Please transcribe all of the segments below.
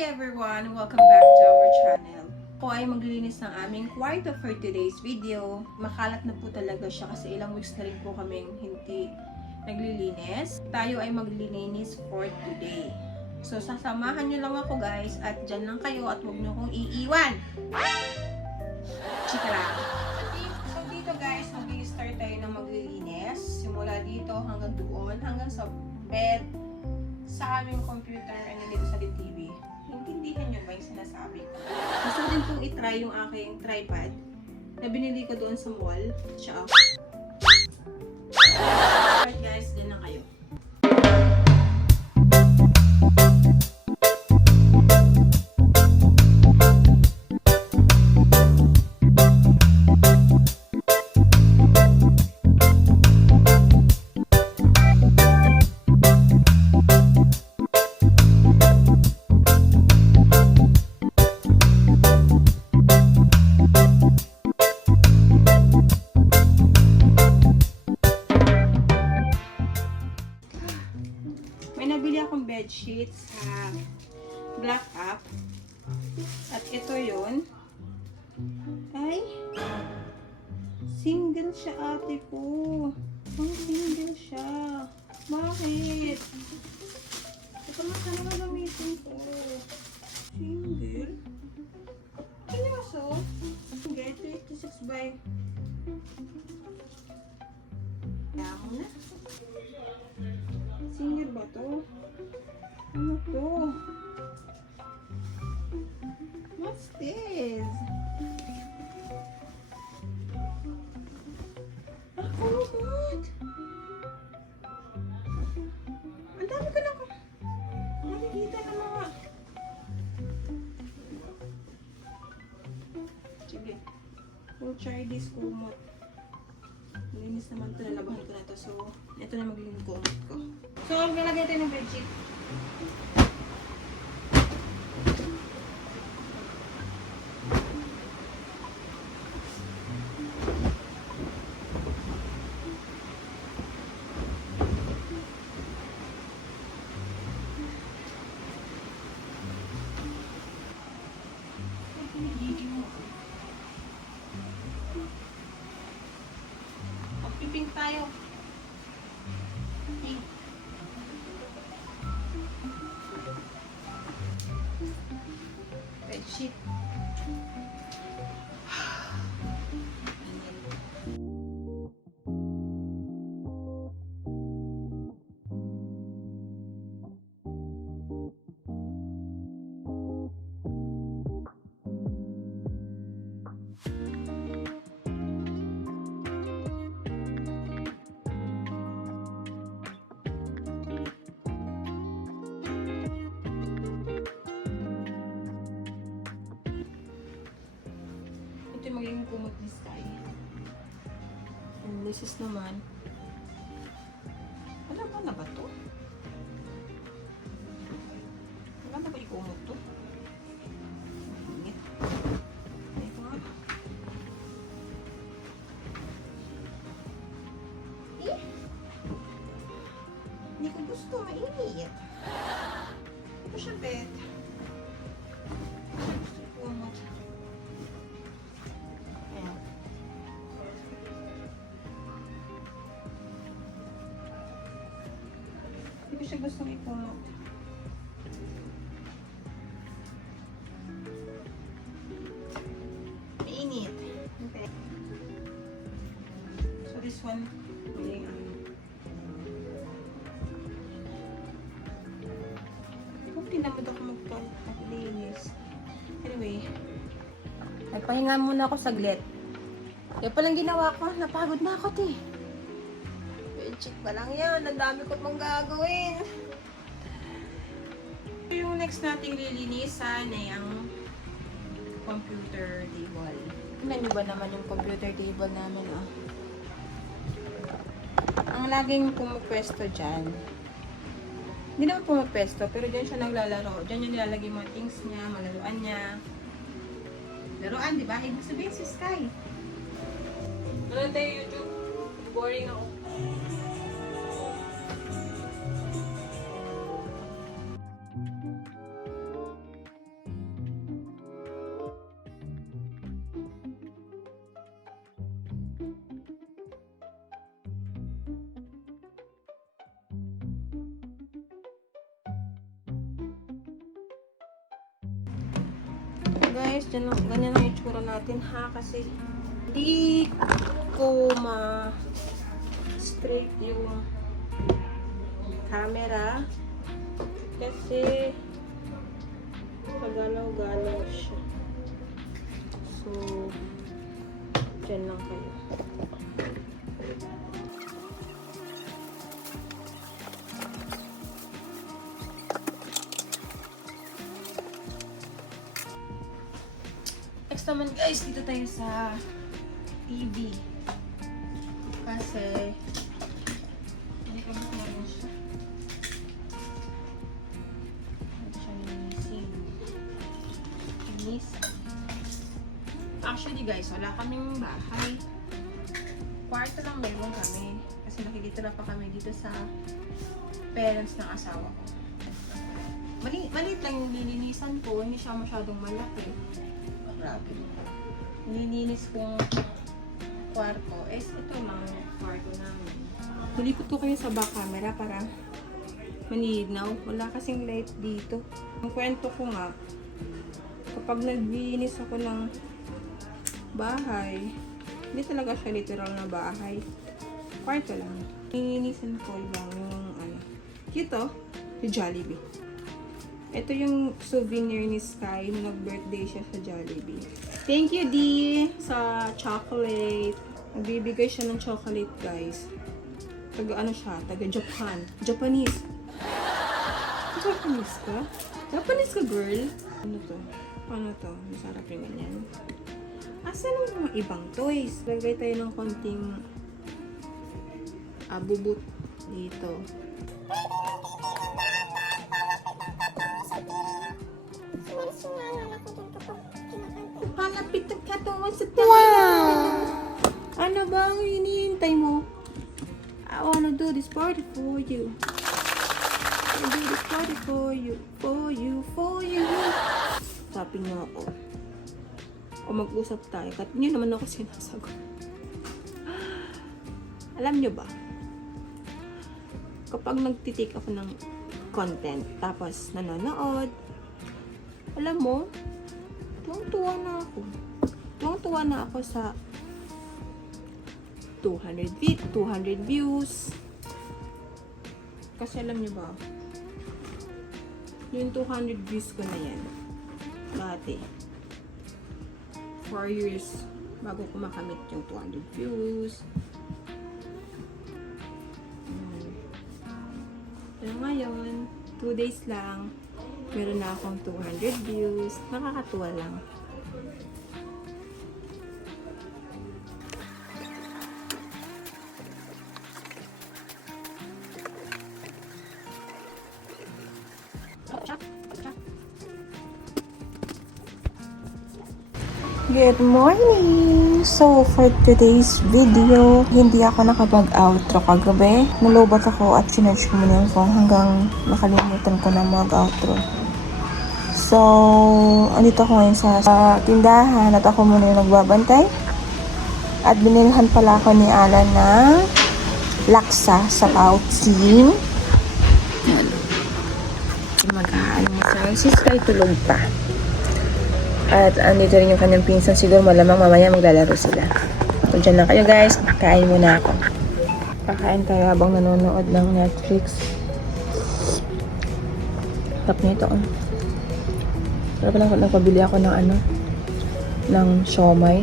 everyone! Welcome back to our channel. Ako ay maglilinis ng aming kwarto for today's video. Makalat na po talaga siya kasi ilang weeks na rin po kaming hindi naglilinis. Tayo ay maglilinis for today. So, sasamahan nyo lang ako guys at dyan lang kayo at huwag nyo kong iiwan. Chika lang. So, dito guys, mag-i-start tayo ng maglilinis. Simula dito hanggang doon, hanggang sa bed, sa aming computer, and dito sa TV. Intindihan nyo ba yung sinasabi ko? Gusto ko din pong itry yung aking tripod na binili ko doon sa mall. Siya. Alright guys, din na kayo. May nabili akong bedsheet sa Black App. At ito yun. Ay, single siya ate ko. Ang single siya. Bakit? Ito na sana gagamitin ko. Single? Seryoso? Single? 36 by... Kaya mo na. Single ba to? Ano to? What's this? Oh God! Ang dami ko na nakikita ng mga... Sige. We'll try this kumot. Linis naman ito. Nalabahan ko na ito. So, ito na maglinis kumot ko. So, lalagay tayo ng bedsheet. Pink tayo. Pink. Bedsheet. Ito yung magiging kumot ni Sky. And this is naman. Wala ba na ba to? Wala na ba yung kumot to? Mainit. Ito nga. Eh! Hindi ko gusto. Mainit. Ito siya bed. Gusto yung kumot. Hindi ko siya gusto ipunot. Mainit. Okay. So this one, may tinamad ako maglinis. Anyway, nagpahinga muna ako saglit. Kaya palang ginawa ko, napagod na ako Bedsheet pa lang yan. Ang dami ko pang gagawin. Yung next nating lilinisan ay ang computer table. Tignan nyo ba naman yung computer table namin, oh. Ang laging pumupwesto dyan. Hindi naman pumupwesto, pero dyan siya naglalaro. Dyan yung nilalagay mga things niya, malaruan niya. Laruan, di ba? Ibig sabihin si Sky. Ano tayo YouTube? Boring ako. guys, ganyan lang yung tsura natin ha. Kasi hindi ko straight yung camera. Kasi pagalaw-galaw siya. So, dyan lang kayo. Next naman guys, dito tayo sa TV. Kasi hindi ka naman siya. Hindi siya linisin. Actually guys, wala kaming bahay. Kwarto lang meron kami. Kasi nakikitira pa kami dito sa parents ng asawa ko. Maliit lang yung nilinisan ko. Hindi siya masyadong malaki. Grabe. Nililinis kong kwarto. Ito lang yung kwarto namin. Malikot ko kayo sa back camera para maninaw. Wala kasing light dito. Ang kwento ko nga, kapag naglinis ako ng bahay, hindi talaga siya literal na bahay. Kwarto lang. Nilinisan ko lang yung Ito, yung Jollibee. Ito yung souvenir ni Sky nung nag-birthday siya sa Jollibee. Thank you, D, sa chocolate. Nagbibigay siya ng chocolate, guys. Taga Japan. Japanese. Japanese ka? Japanese ka, girl? Ano to? Masarap yung ganyan. Asan ang mga ibang toys? Lagay tayo ng konting bubut dito. Hanapit ang katawan sa tayo. Wow! Ano ba ang hinihintay mo? I wanna do this party for you. I do this party for you. For you, for you. Sabi niyo ako. O mag-usap tayo. Kat niyo naman ako sinasagot. Alam niyo ba? Kapag nagtitake ako ng content, tapos nanonood, alam mo, tuwang-tuwa na ako. Tuwang-tuwa na ako sa 200 views. Kasi alam niyo ba, yung 200 views ko na yan, dati, 4 years bago ko makamit yung 200 views. Pero ngayon, 2 days lang, meron na akong 200 views. Nakakatuwa lang. Good morning! So, for today's video, hindi ako nakapag-outro kagabi. Nalobot ako at sinarge ko muna yung phone hanggang nakalimutan ko na mag-outro. So, andito ako ngayon sa tindahan at ako muna yung nagbabantay. At binilhan pala ako ni Alan ng laksa sa pouching. Yan. Mag-aalmusal. Si Sky tulog pa. At andito rin yung kanyang pinsan. Siguro malamang mamaya maglalaro sila. So, dyan lang kayo guys. Kain muna ako. Kakain tayo habang nanonood ng Netflix. Sarap nito. Sarap lang nagpabili ako ng ng siomay.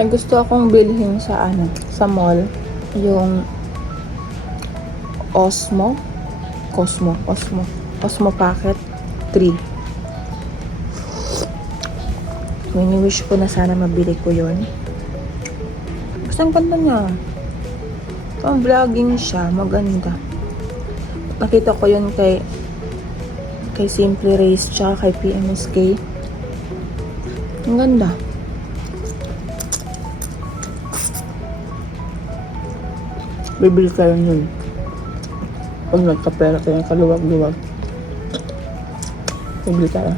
May gusto akong bilhin sa mall, yung Cosmo Packet 3. Wini-wish ko na sana mabili ko yun. Basta ang ganda niya. Pang vlogging siya, maganda. Nakita ko yun kay Simply Race tsaka kay PMSK. Ang ganda. Bibili kayo nun. Pag nagkapera kayo, kaluwag-luwag. Bibili kayo.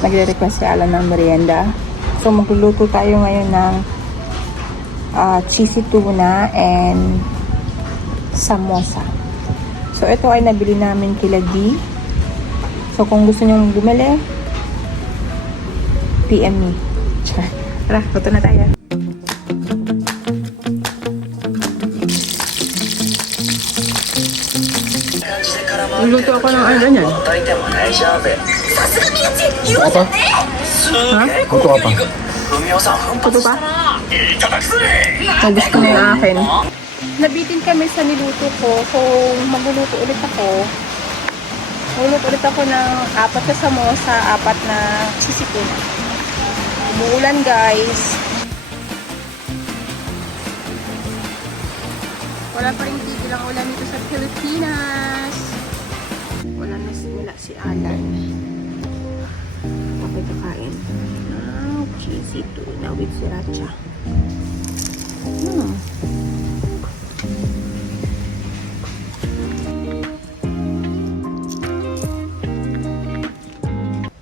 nagre-request si Alan ng merienda. So, magluluto tayo ngayon ng cheesy tuna and samosa. So, ito ay nabili namin kila D. So, kung gusto nyo bumili, PM me. Tara, luto na tayo. Luto ako ng ano ganyan. Apa? Ha? Luto ka pa? Luto pa? Naubos ko na yung akin. Nabitin kami sa niluto ko. So, magluluto ulit ako. Magluluto ulit ako ng 4 na samosa, 4 na sisipin. Umuulan, guys. Wala pa rin tigil ang ulan dito sa Pilipinas. Wala na si Alan. Okay, kakain. Cheesy tuna with sriracha.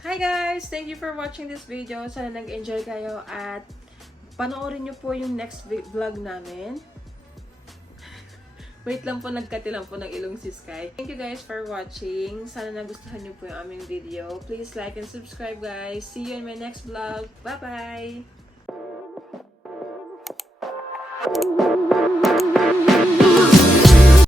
Hi guys! Thank you for watching this video. Sana nag-enjoy kayo at panoorin nyo po yung next vlog namin. Wait lang po, nagkati lang po ng ilong si Sky. Thank you guys for watching. Sana nagustuhan nyo po yung aming video. Please like and subscribe guys. See you in my next vlog. Bye-bye!